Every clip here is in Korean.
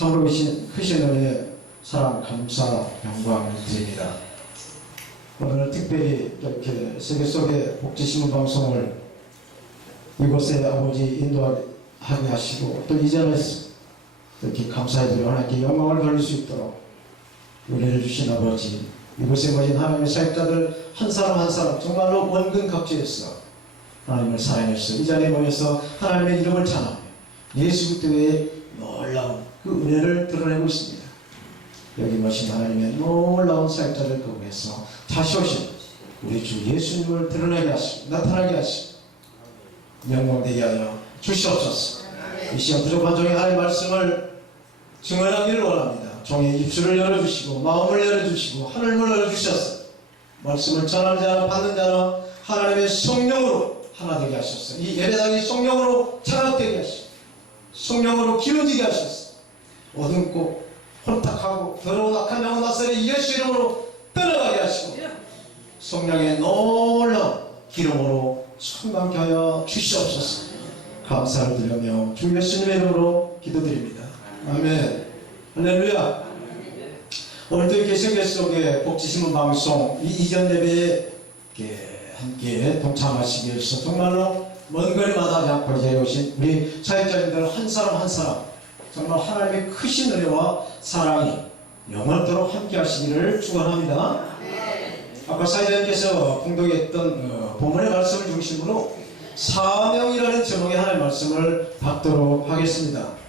참으로 크신 은혜, 사랑, 감사, 영광을 드립니다. 오늘 특별히 이렇게 세계 속의 복지신문 방송을 이곳에 아버지 인도하게 하시고 또 이 자리에서 이렇게 감사해드리고 하나님께 영광을 돌릴 수 있도록 은혜를 주신 아버지, 이곳에 모인 하나님의 사역자들 한 사람 한 사람 정말로 원근 각지에서 하나님을 사랑해서 이 자리에 모여서 하나님의 이름을 찬양하며 예수 그리스도의 놀라운 그 은혜를 드러내고 있습니다. 여기 모신 하나님의 놀라운 사역자들 가운데서 다시 오신 우리 주 예수님을 드러내게 하시고 나타나게 하시고 영광되게 하여 주시옵소서. 이 시간 부족한 종의 하나님의 말씀을 증언하기를 원합니다. 종의 입술을 열어주시고 마음을 열어주시고 하늘을 열어주셔서 말씀을 전하는 자나 받는 자나 하나님의 성령으로 하나 되게 하셔서 이 예배당이 성령으로 장악되게 하시고 성령으로 기름지게 하셔서 어둡고 혼탁하고 더러운 악한 영혼 낯설의 예수 이름으로 떠나가게 하시고 성령의 놀라운 기름으로 충만케 하여 주시옵소서. 감사를 드리며 주 예수님의 이름으로 기도드립니다. 아멘. 할렐루야. 오늘도 이렇게 세계 속의 복지신문 방송 이 이전 예배에 함께 동참하시기 위해서 정말로 먼 거리마다 양포지에 오신 우리 사역자님들 한 사람 한 사람 정말 하나님의 크신 은혜와 사랑이 영원토록 함께 하시기를 축원합니다. 아까 사역자님께서 공독했던 본문의 말씀을 중심으로 사명이라는 제목의 하나님의 말씀을 받도록 하겠습니다.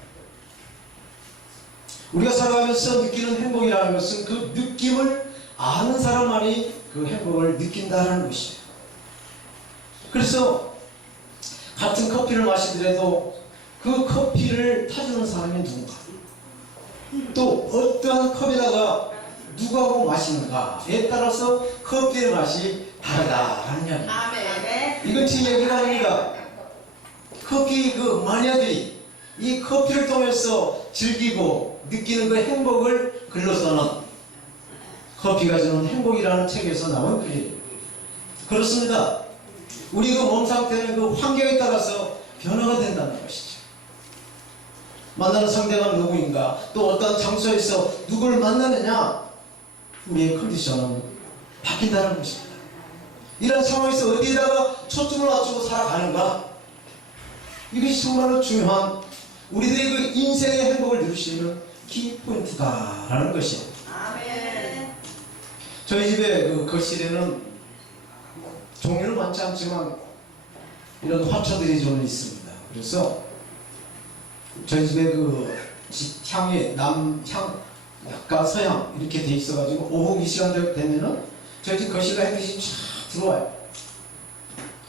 우리가 살아가면서 느끼는 행복이라는 것은 그 느낌을 아는 사람만이 그 행복을 느낀다는 것이에요. 그래서 같은 커피를 마시더라도 그 커피를 타주는 사람이 누군가, 또 어떠한 컵에다가 누구하고 마시는가에 따라서 커피의 맛이 다르다라는 이야기입니다. 이건 제 얘기가 아닙니다. 커피 그 마니아들이 이 커피를 통해서 즐기고 느끼는 그 행복을 글로서는 커피가 주는 행복이라는 책에서 나온 글이에요. 그렇습니다. 우리 그 몸 상태는 그 환경에 따라서 변화가 된다는 것이죠. 만나는 상대가 누구인가, 또 어떤 장소에서 누구를 만나느냐, 우리의 컨디션은 바뀐다는 것입니다. 이런 상황에서 어디에다가 초점을 맞추고 살아가는가, 이것이 정말로 중요한 우리들의 그 인생의 행복을 누리시는 키포인트다라는 것이에요. 아멘. 저희 집에 그 거실에는 종류는 많지 않지만 이런 화초들이 좀 있습니다. 그래서 저희 집에 그 향이 남향, 약간 서양 이렇게 돼 있어가지고 오후 이 시간 되면은 저희 집 거실에 햇빛이 쫙 들어와요.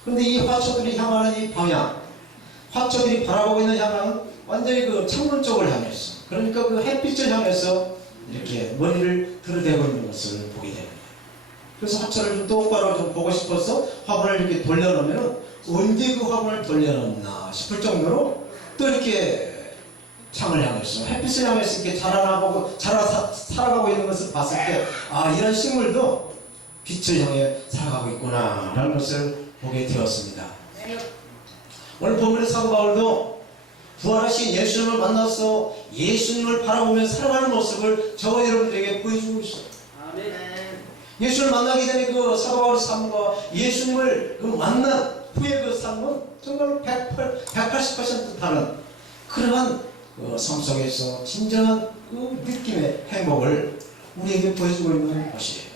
근데 이 화초들이 향하는 이 방향, 화초들이 바라보고 있는 향하는 완전히 그 창문 쪽을 향했어. 그러니까 그 햇빛을 향해서 이렇게 머리를 들어대고 있는 것을 보게 됩니다. 그래서 화초를 좀 똑바로 좀 보고 싶어서 화분을 이렇게 돌려놓으면 언제 그 화분을 돌려놓나 싶을 정도로 또 이렇게 창을 향해서 햇빛을 향해서 이렇게 살아가고 있는 것을 봤을 때, 아, 이런 식물도 빛을 향해 살아가고 있구나 라는 것을 보게 되었습니다. 오늘 본문의 사도 바울도 부활하신 예수님을 만나서 예수님을 바라보며 살아가는 모습을 저와 여러분들에게 보여주고 있어요. 아멘. 예수를 만나기 전에 그 사도 바울의 삶과 예수님을 그 만난 후의 그 삶은 정말로 180% 다른 그러한 그 삶 속에서 진정한 그 느낌의 행복을 우리에게 보여주고 있는 것이에요.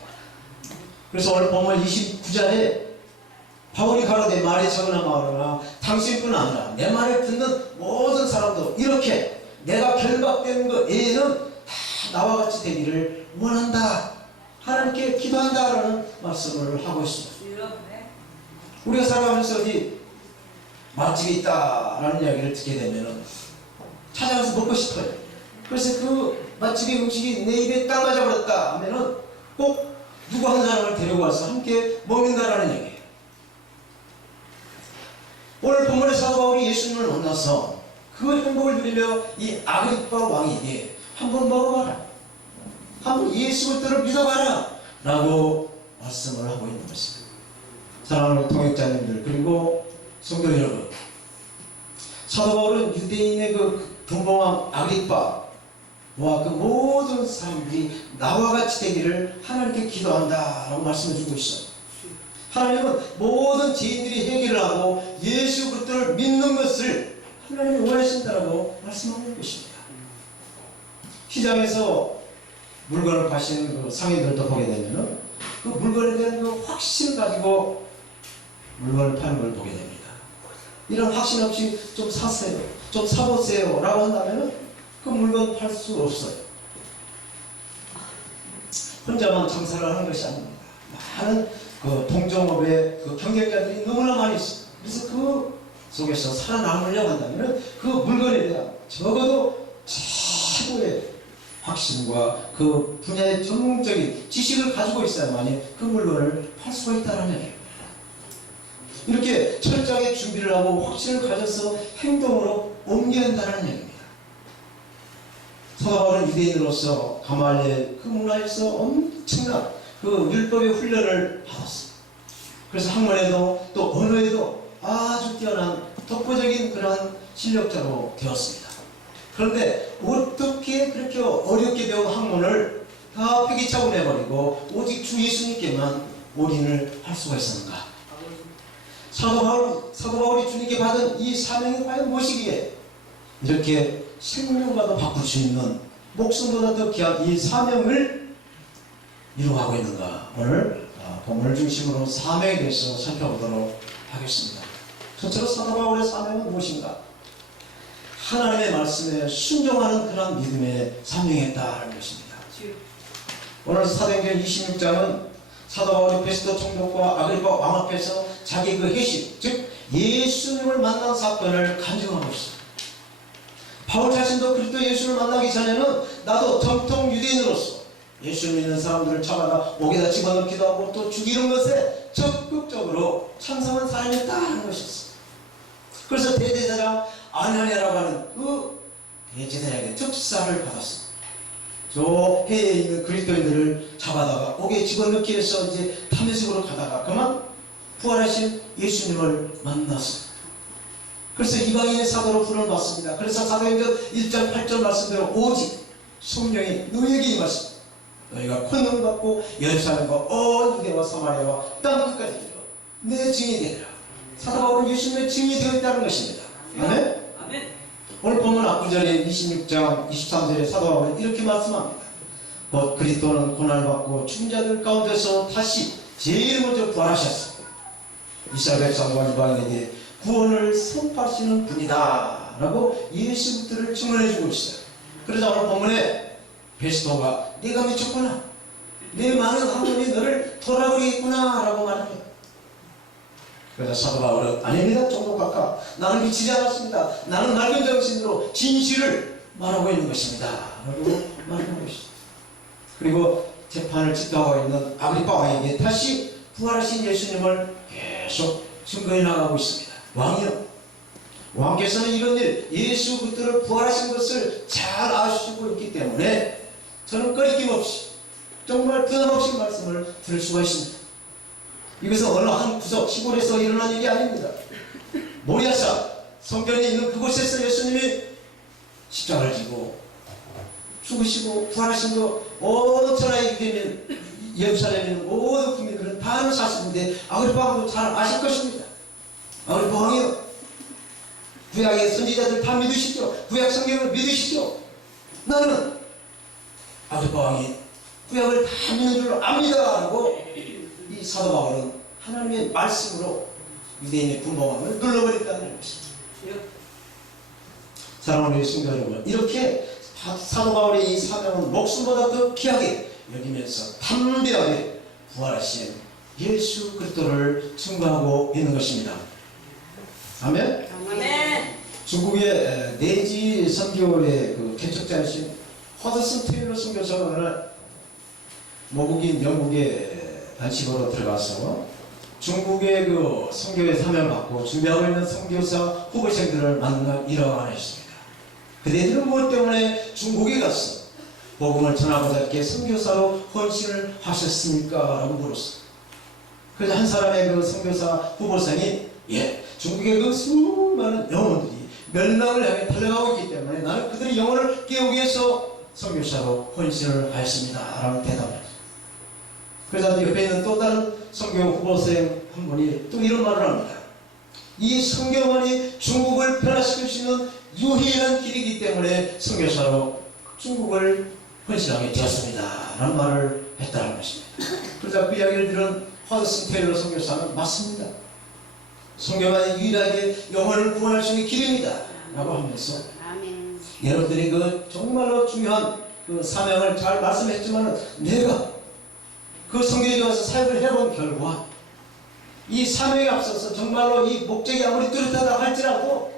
그래서 오늘 본문 29절에 바울이 가로되 말이 적으나 말하나 당신뿐 아니라 내 말을 듣는 모든 사람도 이렇게 내가 결박되는 것 외에는 다 나와 같이 되기를 원한다, 하나님께 기도한다라는 말씀을 하고 있습니다. 우리가 살아가면서 어디 맛집이 있다라는 이야기를 듣게 되면 찾아가서 먹고 싶어요. 그래서 그 맛집의 음식이 내 입에 딱 맞아버렸다 하면은 꼭 누구 한 사람을 데리고 와서 함께 먹는다라는 얘기예요. 오늘 본문의 사도 바울이 예수님을 만나서 그 행복을 누리며 이 아그리파 왕에게 한번 먹어봐라, 한번 예수 그리스도를 믿어봐라 라고 말씀을 하고 있는 것입니다. 사랑하는 통역자님들, 그리고 성도 여러분, 사도 바울은 유대인의 그 분봉왕 아그리파 그 모든 사람들이 나와 같이 되기를 하나님께 기도한다 라고 말씀해 주고 있어요. 하나님은 모든 죄인들이 해결을 하고 예수 그리스도를 믿는 것을 하나님이 원하신다라고 말씀하는 것입니다. 시장에서 물건을 파시는 그 상인들도 보게 되면은 그 물건에 대한 그 확신을 가지고 물건을 파는 걸 보게 됩니다. 이런 확신 없이 좀 사세요, 좀 사보세요 라고 한다면은 그 물건 팔 수 없어요. 혼자만 장사를 하는 것이 아닙니다. 많은 그 동종업의 그 경쟁자들이 너무나 많이 있어요. 그래서 그 속에서 살아남으려고 한다면 그 물건에 대한 적어도 최고의 확신과 그 분야의 전문적인 지식을 가지고 있어야만이 그 물건을 팔 수가 있다는 얘기입니다. 이렇게 철저하게 준비를 하고 확신을 가져서 행동으로 옮겨야 한다는 얘기입니다. 사도 바울은 유대인으로서 가말리엘 그 문화에서 엄청난 그 율법의 훈련을 받았어요. 그래서 학문에도 또 언어에도 아주 뛰어난 독보적인 그러한 실력자로 되었습니다. 그런데 어떻게 그렇게 어렵게 배운 학문을 다 폐기차고 내버리고 오직 주 예수님께만 올인을 할 수가 있었는가? 사도 바울이 주님께 받은 이 사명이 과연 무엇이기에 이렇게 생명과도 바꿀 수 있는 목숨보다 더 귀한 이 사명을 이루어가고 있는가? 오늘 본문을 중심으로 사명에 대해서 살펴보도록 하겠습니다. 첫째로 사도 바울의 사명은 무엇인가? 하나님의 말씀에 순종하는 그런 믿음의 사명이었다는 것입니다. 오늘 사도행전 26장은 사도 바울이 베스도 총독과 아그리파 왕 앞에서 자기 그 회심, 즉 예수님을 만난 사건을 간증하고 있습니다. 바울 자신도 그리스도 예수를 만나기 전에는 나도 정통 유대인으로서 예수 믿는 사람들을 잡아다 옥에다 집어넣기도 하고 또 죽이는 것에 적극적으로 참석한 사람이었다는 것이었습니다. 그래서 대제사장 아나니아라고 하는 그 대제사장에게 특사를 받았습니다. 저 해에 있는 그리스도인들을 잡아다가 옥에 집어넣기 위해서 이제 담에색으로 가다가 그만 부활하신 예수님을 만났어요. 그래서 이방인의 사도로 부름을 받습니다. 그래서 사도행전 1장 8절 말씀대로 오직 성령이 너희에게 임하시고 너희가 권능 받고 예루살렘과 온 유대와 사마리아와 땅 끝까지 이르러 내 증인이 되리라. 사도 바울은 예수님의 증인이 되어 있다는 것입니다. 아멘? 오늘 보면 앞구절에 26장 23절에 사도 바울은 이렇게 말씀합니다. 곧 그리스도는 고난을 받고 죽은 자들 가운데서 다시 제일 먼저 부활하셨습니다. 이스라엘 백성과 이방인에게 구원을 선포하시는 분이다 라고 예수 그리스도를 증언해주고 있어요. 그래서 오늘 본문에 베스도가 네가 미쳤구나, 내 많은 학문이 너를 돌아버리겠구나 라고 말합니다. 그래서 사도 바울은 아닙니다, 종독 각하, 나는 미치지 않았습니다. 나는 맑은 정신으로 진실을 말하고 있는 것입니다 라고 말하는 것이죠. 그리고 재판을 집도하고 있는 아그리파 왕에게 다시 부활하신 예수님을 계속 증거해 나가고 있습니다. 왕이요, 왕께서는 이런 일, 예수 그리스도를 부활하신 것을 잘 아시고 있기 때문에 저는 꺼리낌 없이 정말 부담 없이 말씀을 들을 수가 있습니다. 이것은 어느 한 구석 시골에서 일어난 일이 아닙니다. 모리아산 성전이 있는 그곳에서 예수님이 십자가를 지고 죽으시고 부활하신 거 온 천하의 유대민 예루살렘에 있는 모든 국민들은 다 아는 사실인데 아그리파 왕도 잘 아실 것입니다. 아그리파 왕이요, 구약의 선지자들 다 믿으시죠? 구약 성경을 믿으시죠? 나는 아그리파 왕이 구약을 다 믿는 줄 압니다 라고 이 사도 바울은 하나님의 말씀으로 유대인의 분봉함을 눌러버렸다는 것입니다. 사랑하는 성도 여러분, 이렇게 사도 바울의 이 사명은 목숨보다 더 귀하게 여기면서 담대하게 부활하신 예수 그리스도를 증거하고 있는 것입니다. 아멘? 아멘. 중국의 내지 선교의 그 개척자이신 허드슨 테일러 선교사가 모국인 영국의 단식으로 들어가서 중국의 그 선교의 사명을 받고 준비하고 있는 선교사 후보생들을 만나 이러한 했습니다. 그대들은 무엇 때문에 중국에 가서 복음을 전하고자 이렇게 선교사로 헌신을 하셨습니까? 라고 물었어요. 그래서 한 사람의 그 선교사 후보생이 중국의 그 수많은 영혼들이 멸망을 향해 달려가고 있기 때문에 나는 그들의 영혼을 깨우기 위해서 선교사로 헌신을 하였습니다. 라는 대답을 하죠. 그러자 옆에 있는 또 다른 선교 후보생 한 분이 또 이런 말을 합니다. 이 선교만이 중국을 변화시킬 수 있는 유일한 길이기 때문에 선교사로 중국을 헌신하게 되었습니다. 라는 말을 했다는 것입니다. 그러자 그 이야기를 들은 허드슨 테일러 선교사는 맞습니다. 선교만이 유일하게 영혼을 구원할 수 있는 길입니다. 라고 하면서 아멘. 여러분들이 그 정말로 중요한 그 사명을 잘 말씀했지만 내가 그 선교에 가서 사역을 해본 결과 이 사명에 앞서서 정말로 이 목적이 아무리 뚜렷하다 할지라도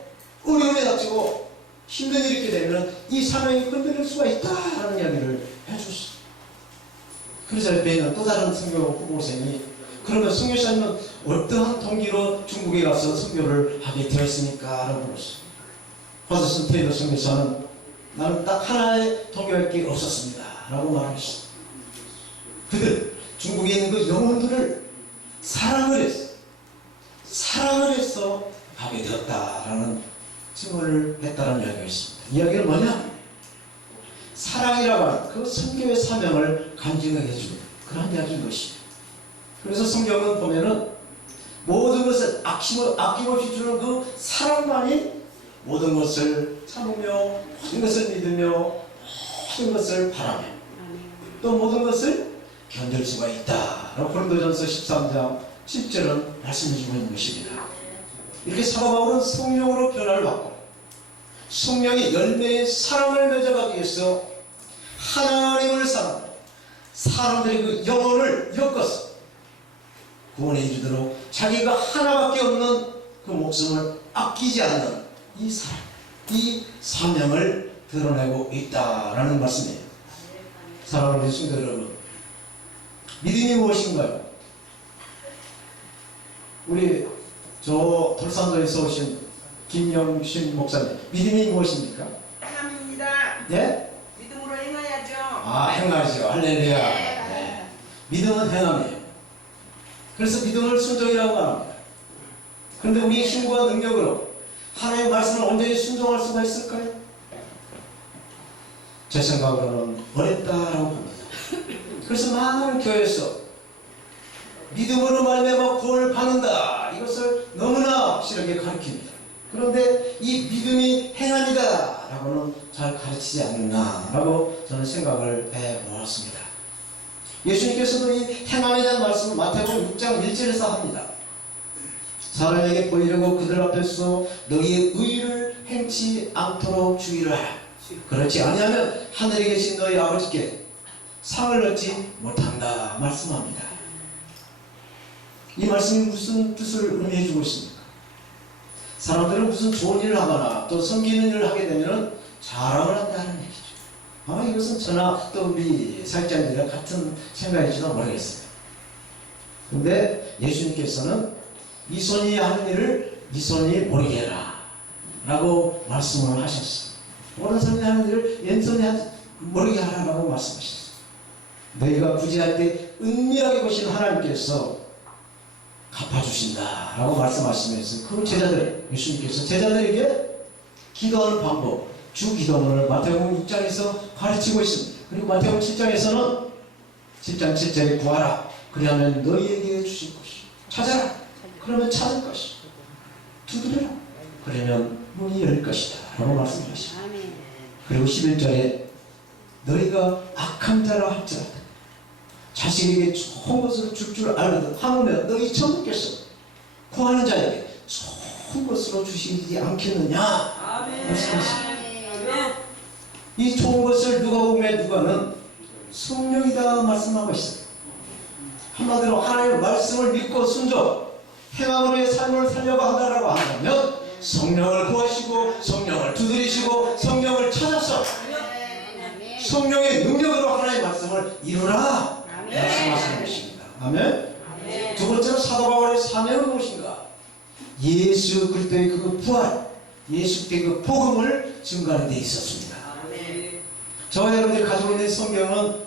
어려움에 닥치고 힘든 일이 있게 되면 이 사명이 흔들릴 수가 있다라는 이야기를 해줬어요. 그래서 옆에 있는 또 다른 선교 후보생이 그러면 선교사님은 어떠한 동기로 중국에 가서 선교를 하게 되었습니까? 라고 물었어요. 허드슨 테일러 선교사는 나는 딱 하나의 동기할 게 없었습니다. 라고 말했어요. 그들 중국에 있는 그 영혼들을 사랑을 했어. 사랑을 해서 가게 되었다라는 증언을 했다는 이야기가 있습니다. 이야기는 뭐냐? 사랑이라고 하는 그 선교의 사명을 간증하게 해주는 그런 이야기인 것이에요. 그래서 성경은 보면은 모든 것을 아낌없이 주는 그 사랑만이 모든 것을 참으며 모든 것을 믿으며 모든 것을 바라며 또 모든 것을 견딜 수가 있다. 고린도전서 13장 10절은 말씀해주고 있는 것입니다. 이렇게 사도 바울은 성령으로 변화를 받고 성령의 열매의 사랑을 맺어가기 위해서 하나님을 사랑하고 사람들이 그 영혼을 엮어서 구원해 주도록 자기가 하나밖에 없는 그 목숨을 아끼지 않는 이 사랑, 이 사명을 드러내고 있다라는 말씀이에요. 사랑하는 성도 여러분, 믿음이 무엇인가요? 우리 저 돌산도에서 오신 김영신 목사님, 믿음이 무엇입니까? 행함입니다. 네? 믿음으로 행해야죠. 아, 행하죠. 할렐루야. 네. 믿음은 행함이에요. 그래서 믿음을 순종이라고 말합니다. 그런데 우리의 힘과 능력으로 하나님의 말씀을 온전히 순종할 수가 있을까요? 제 생각으로는 어렵다라고 봅니다. 그래서 많은 교회에서 믿음으로 말미암아 구원을 받는다. 이것을 너무나 확실하게 가르칩니다. 그런데 이 믿음이 행함이다 라고는 잘 가르치지 않나 라고 저는 생각을 해보았습니다. 예수님께서도 이 행함에 대한 말씀을 마태복음 6장 1절에서 합니다. 사람에게 보이려고 그들 앞에서 너희의 의를 행치 않도록 주의를 하라. 그렇지 아니하면 하늘에 계신 너희 아버지께 상을 얻지 못한다 말씀합니다. 이 말씀이 무슨 뜻을 의미해주고 있습니까? 사람들은 무슨 좋은 일을 하거나 또 섬기는 일을 하게 되면 자랑을 한다는 얘기죠. 아마 이것은 저나 또 우리 사역자님들과 같은 생각일지도 모르겠어요. 근데 예수님께서는 이 손이 하는 일을 이 손이 모르게 해라 라고 말씀을 하셨어요. 오른손이 하는 일을 왼손이 모르게 하라고 말씀하셨어요. 너희가 부지할 때 은밀하게 보신 하나님께서 갚아주신다 라고 말씀하시면서 그 제자들, 예수님께서 제자들에게 기도하는 방법, 주 기도문을 마태복음 6장에서 가르치고 있습니다. 그리고 마태복음 7장에서는 7장 7절에 구하라 그리하면 너희에게 주실 것이 찾아라 그러면 찾을 것이 두드려라 그러면 문이 열릴 것이다 라고 말씀하십니다. 그리고 11절에 너희가 악한 자라 할지라도 자식에게 좋은 것을 줄 줄 알거든 하물며 너희 천국께서 구하는 자에게 좋은 것으로 주시지 않겠느냐 말씀하십니다. 이 좋은 것을 누가복음의 누가는 성령이다 말씀하고 있어요. 한마디로 하나님의 말씀을 믿고 순종 행함으로의 삶을 살려고 한다라고 한다면 성령을 구하시고 성령을 두드리시고 성령을 찾아서 성령의 능력으로 하나님의 말씀을 이루라 말씀하시는 것입니다. 아멘. 두 번째로 사도 바울의 사명은 무엇인가? 예수 그리스도의 그 부활, 예수 그리스도의 그 복음을 증거하는 데 있었습니다. 저와 여러분들이 가지고 있는 성경은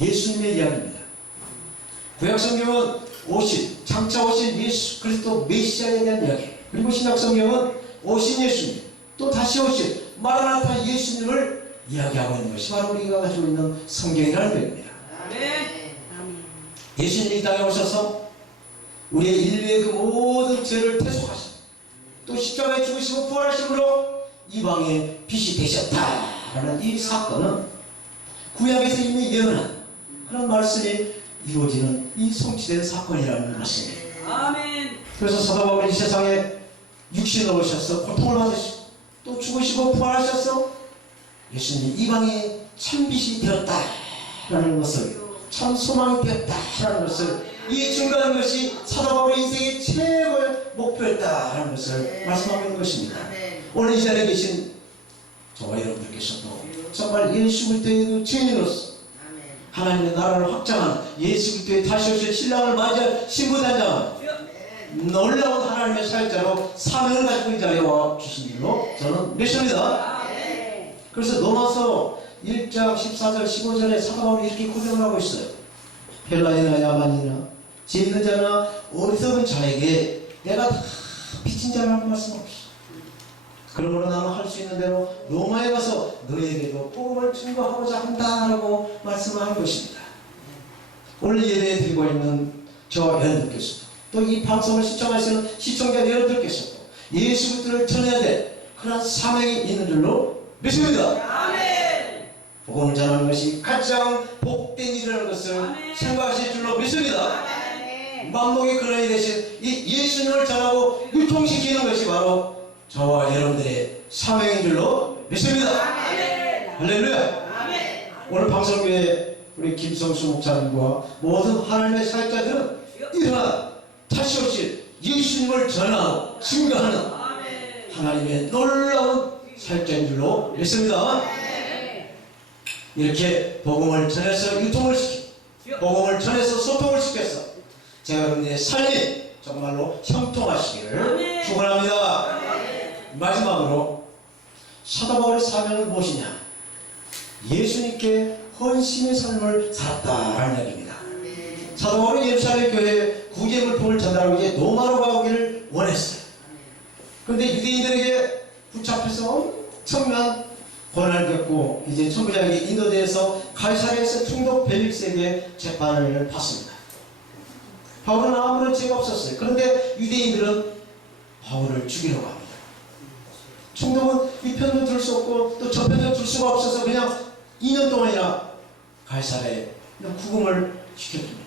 예수님의 이야기입니다. 구약 성경은 장차 오신 예수 그리스도 메시아에 대한 이야기, 그리고 신약 성경은 오신 예수님 또 다시 오신 마라나타 예수님을 이야기하고 있는 것이 바로 우리가 가지고 있는 성경이라는 것입니다. 예수님이 이 땅에 오셔서 우리의 인류의 그 모든 죄를 대속하시고 또 십자가에 죽으시고 부활하심으로 이방의 빛이 되셨다라는 이 사건은 구약에서 이미 예언한 그런 말씀이 이루어지는 이 성취된 사건이라는 것입니다. 아멘. 그래서 사도 바울이 이 세상에 육신으로 오셔서 고통을 받으시고 또 죽으시고 부활하셔서 예수님이 이방의 참빛이 되었다라는 것을, 참 소망이 되었다라는 것을, 이 증거하는 것이 사도 바울의 인생의 최고의 목표였다라는 것을 말씀하고 있는 것입니다. 오늘 이 자리에 계신 저와 여러분들께서도 정말 예수 그리스도의 그 증인으로서 하나님의 나라를 확장한 예수 그리스도의 다시 오실 신랑을 맞이할 신부단장한 놀라운 하나님의 사역자로 사명을 가지고 이 자리에 와 주신 줄로 저는 믿습니다. 그래서 로마서 1장 14절 15절에 사도 바울이 이렇게 고백을 하고 있어요. 헬라이나 야만이나 지혜 있는 자나 어리석은 자에게 내가 다 빚진 자라는 말씀 없어. 그러므로 나는 할 수 있는 대로 로마에 가서 너에게도 복음을 증거하고자 한다라고 말씀하는 것입니다. 오늘 예배에 드리고 있는 저와 여러분들께서도 또 이 방송을 시청하시는 시청자 여러분들께서도 예수 그리스도를 전해야 될 그런 사명이 있는 줄로 믿습니다. 아멘. 복음을 전하는 것이 가장 복된 일이라는 것을 아멘. 생각하실 줄로 믿습니다. 아멘. 만복의 근원이 되신 이 예수님을 전하고 유통시키는 것이 바로 저와 여러분들의 사명인 줄로 믿습니다. 아멘. 할렐루야. 아멘. 오늘 방송교회 우리 김성수 목사님과 모든 하나님의 사역자들은 일어나 다시 오실 예수님을 전하고 증거하는 아멘. 하나님의 놀라운 사역자인 줄로 믿습니다. 이렇게 복음을 전해서 유통을 시키고 복음을 전해서 소통을 시켜서 제가 여러분의 삶이 정말로 형통하시기를 축원합니다. 마지막으로 사도 바울의 사명은 무엇이냐? 예수님께 헌신의 삶을 살았다라는 이야기입니다. 사도 바울은 예루살렘 교회에 구제 물품을 전달하고 이제 로마로 가기를 원했어요. 그런데 유대인들에게 붙잡혀서 엄청난 고난을 겪고 이제 천부장에게 인도돼서 가이사랴에서 총독 벨릭스에게 재판을 받습니다. 바울은 아무런 죄가 없었어요. 그런데 유대인들은 바울을 죽이려고 합니다. 총독은 이 편도 들 수 없고 또 저 편도 들 수가 없어서 그냥 2년 동안이나 가이사랴에 그냥 구금을 시켰습니다.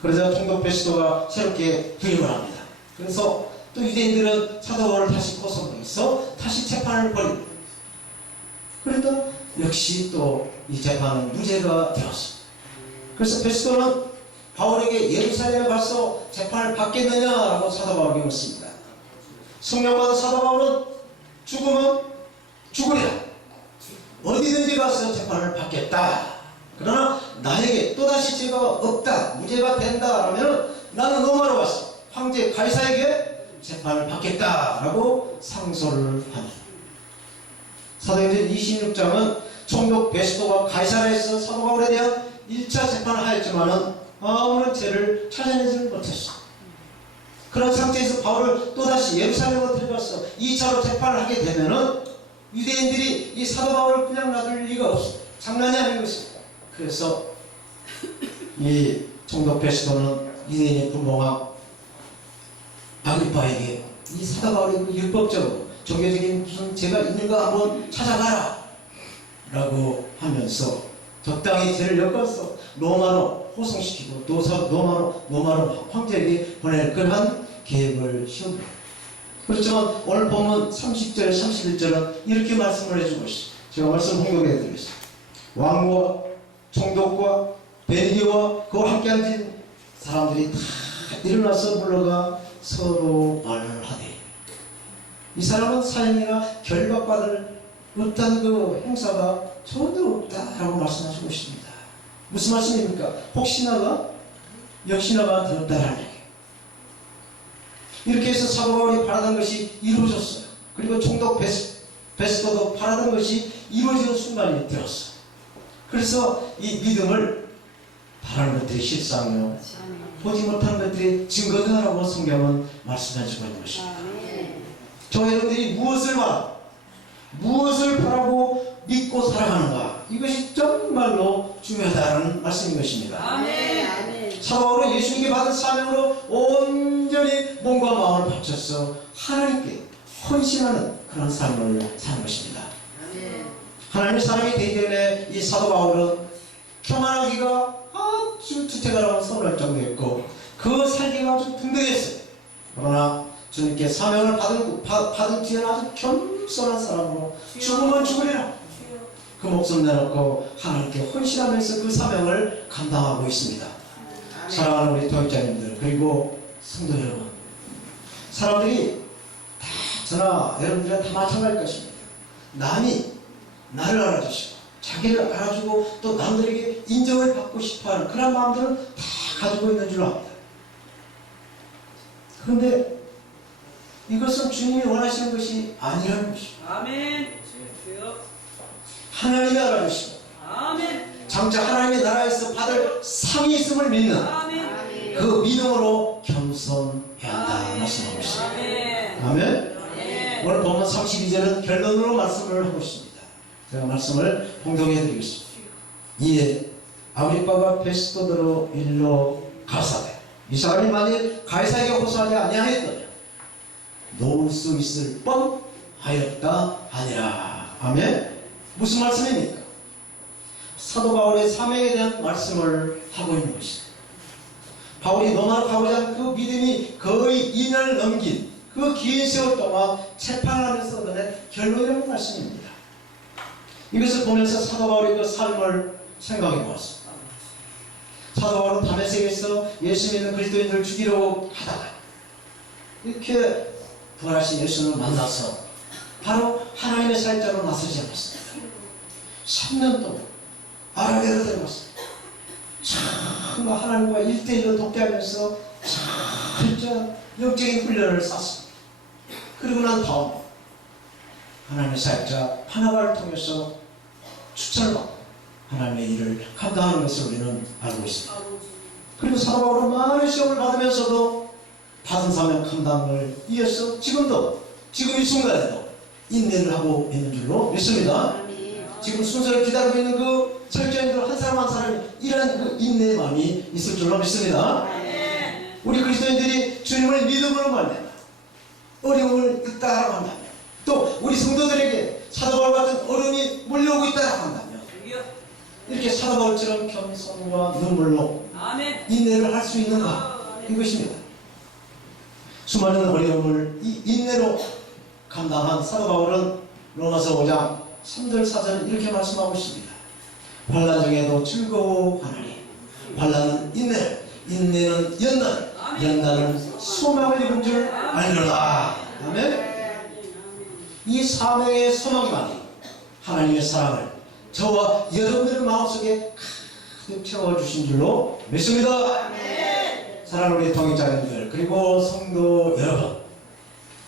그러자 총독 베스도가 새롭게 부임을 합니다. 그래서 또 유대인들은 사도 바울을 다시 고소해서 다시 재판을 벌입니다. 그러다 역시 또 이 재판은 무죄가 되었습니다. 그래서 베스도는 바울에게 예루살렘에 가서 재판을 받겠느냐라고 사도 바울에게 묻습니다. 성령받은 사도 바울은 죽으면 죽으리라. 어디든지 가서 재판을 받겠다. 그러나 나에게 또다시 죄가 없다, 무죄가 된다 하면 나는 로마로 가서 황제 가이사에게 재판을 받겠다라고 상소를 합니다. 사도행전 26장은 총독 베스도가 가이사랴에서 사도 바울에 대한 1차 재판을 하였지만은 아무런 죄를 찾아내지는 못했어. 그런 상태에서 바울을 또다시 예루살렘으로 데려가서 2차로 재판을 하게 되면은 유대인들이 이 사도 바울을 그냥 놔둘 리가 없어. 장난이 아닌 것입니다. 그래서 이 총독 베스도는 유대인의 분봉왕 아그리파에게 이 사도 바울이 그 율법적으로 종교적인 무슨 죄가 있는가 한번 찾아가라 라고 하면서 적당히 죄를 엮어서 로마로 호송시키고 또 로마로 황제에게 보낼 그러한 계획을 세웁니다. 그렇지만 오늘 보면 30절 31절은 이렇게 말씀을 해주고 있어요. 제가 말씀 홍보해 드리겠습니다. 왕과 총독과 베니게와 그와 함께 앉은 사람들이 다 일어나서 물러가 서로 말을 하되 이 사람은 사형이나 결박받을 어떤 그 행사가 전혀 없다라고 말씀하시고 있습니다. 무슨 말씀입니까? 혹시나가 역시나가 되었다라는 얘기. 이렇게 해서 사도 바울이 바라던 것이 이루어졌어요. 그리고 총독 베스도도 바라던 것이 이루어지는 순간이 되었어요. 그래서 이 믿음을 바라는 것들이 실상이요 보지 못하는 것들이 증거다라고 성경은 말씀해주고 있는 것입니다. 저 여러분들이 무엇을 바라고 살아가는가, 이것이 정말로 중요하다는 말씀인 것입니다. 아멘. 아멘. 사도 바울은 예수님께 받은 사명으로 온전히 몸과 마음을 바쳐서 하나님께 헌신하는 그런 삶을 사는 것입니다. 아멘. 하나님의 사람이 되기 때문에 이 사도 바울은 평안하기가 아주 두테가라고 선언할 정도였고 그 살기가 아주 등등했어요. 그러나 주님께 사명을 받은 뒤에는 아주 겸손한 사람으로 죽으면 죽으리라 그 목숨 내놓고 하나님께 헌신하면서 그 사명을 감당하고 있습니다. 사랑하는 우리 교육자님들 그리고 성도 여러분, 사람들이 다 저나 여러분들은 다 마찬가지일 것입니다. 남이 나를 알아주시고 자기를 알아주고 또 남들에게 인정을 받고 싶어하는 그런 마음들은 다 가지고 있는 줄 압니다. 그런데 이것은 주님이 원하시는 것이 아니라는 것입니다. 아멘. 주여. 하나님이 알아주시고 아멘. 장차 하나님의 나라에서 받을 상이 있음을 믿는 아멘. 그 믿음으로 겸손해야 한다 말씀하고 있습니다. 아멘. 아멘. 아멘. 오늘 본문 32절은 결론으로 말씀을 하고 있습니다. 제가 말씀을 공동해 드리겠습니다. 이에 아그리빠가 베스토더로 일러 가사대 이 사람이 만일 가이사에게 호소하지 아니하였더냐 놓을 수 있을 뻔하였다 하니라. 아멘. 무슨 말씀입니까? 사도 바울의 사명에 대한 말씀을 하고 있는 것입니다. 바울이 로마로 가고자 하는 그 믿음이 거의 2년을 넘긴 그 긴 세월 동안 재판하면서 얻어낸 결론이라는 말씀입니다. 이것을 보면서 사도 바울의 그 삶을 생각해 보았습니다. 사도 바울은 다메섹에서 예수 믿는 그리스도인들을 죽이려고 하다가 이렇게 부활하신 예수님을 만나서 바로 하나님의 사역자로 나서지 않았습니다. 3년 동안 아라비아로 들어갔습니다. 참 하나님과 1대1로 독대하면서 진짜 영적인 훈련을 쌓습니다. 그리고 난 다음 하나님의 사역자 바나바를 통해서 추천을 받고 하나님의 일을 감당하는 것을 우리는 알고 있습니다. 그리고 사도 바울은 많은 시험을 받으면서도 받은 사명 감당을 이어서 지금 이 순간에도 인내를 하고 있는 줄로 믿습니다. 지금 순서를 기다리고 있는 그 설교인들 한 사람 한 사람이 이러한 그 인내의 마음이 있을 줄로 믿습니다. 우리 그리스도인들이 주님을 믿음으로 말미암아 어려움을 있다라고 한다면 또 우리 성도들에게 사도 바울 같은 어려움이 몰려오고 있다라고 한다면 이렇게 사도 바울처럼 겸손과 눈물로 아멘. 인내를 할 수 있는가 이것입니다. 수많은 어려움을 이 인내로 감당한 사도 바울은 로마서 5장 3절 4절 이렇게 말씀하고 있습니다. 환난 중에도 즐거워하나니 환난은 인내, 인내는 연단, 연단은 소망을 입은 줄 알려라. 아멘. 이 사명의 소망만이 하나님의 사랑을 저와 여러분들의 마음속에 가득 채워주신 줄로 믿습니다. 사랑하는 우리 동역자님들 그리고 성도 여러분,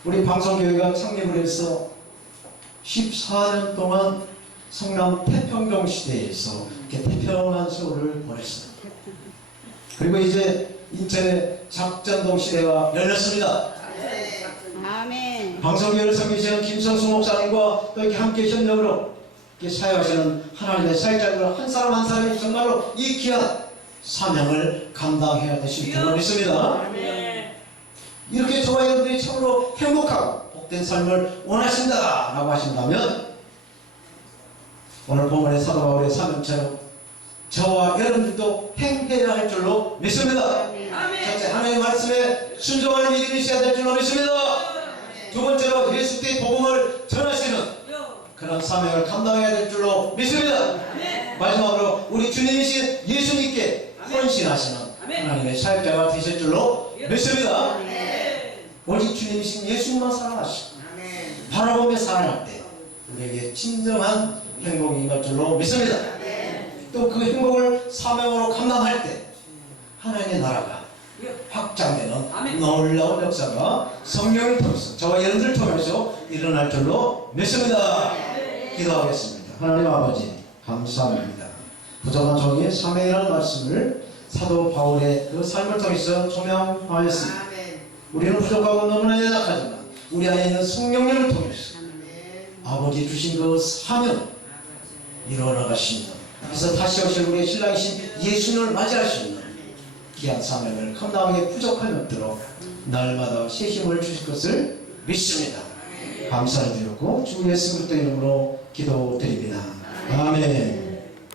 우리 방송교회가 창립을 해서 14년 동안 성남 태평동 시대에서 이렇게 태평한 세월을 보냈습니다. 그리고 이제 인천의 작전동 시대가 열렸습니다. 아멘. 방송교회를 섬기시는 김성수 목사님과 또 이렇게 함께 협력으로 이렇게 사역하시는 하나님의 사역자들 한 사람 한 사람이 정말로 이 귀한 사명을 감당해야 되실 줄로 믿습니다. 이렇게 저와 여러분들이 참으로 행복하고 복된 삶을 원하신다라고 하신다면 오늘 본문의 사도 바울의 사명처럼 저와 여러분들도 행해야 할 줄로 믿습니다. 첫째, 하나님의 말씀에 순종하는 믿음이 있어야 될 줄로 믿습니다. 두 번째로 예수 그리스도의 복음을 전하시는 그런 사명을 감당해야 될 줄로 믿습니다. 마지막으로 우리 주님이신 예수님께 헌신하시는 하나님의 사역자가 되실 줄로 믿습니다. 오직 주님이신 예수님만 사랑하시고 바라보며 살아갈 때 우리에게 진정한 행복이 임할 줄로 믿습니다. 또 그 행복을 사명으로 감당할 때 하나님의 나라가 확장되는 놀라운 역사가 성령을 통해서 저와 여러분들을 통해서 일어날 줄로 믿습니다. 기도하겠습니다. 하나님 아버지 감사합니다. 부족한 종의 사명이라는 말씀을 사도 바울의 그 삶을 통해서 조명하였습니다. 우리는 부족하고 너무나 연약하지만 우리 안에 있는 성령님을 통해서 아버지 주신 그 사명 이뤄나갈 수 있는, 그래서 다시 오실 우리의 신랑이신 예수님을 맞이할 수 있는 귀한 사명을 감당하기에 부족함이 없도록 날마다 새 힘을 주실 것을 믿습니다. 감사를 드렸고 주 예수 그리스도 이름으로 기도드립니다. 아멘.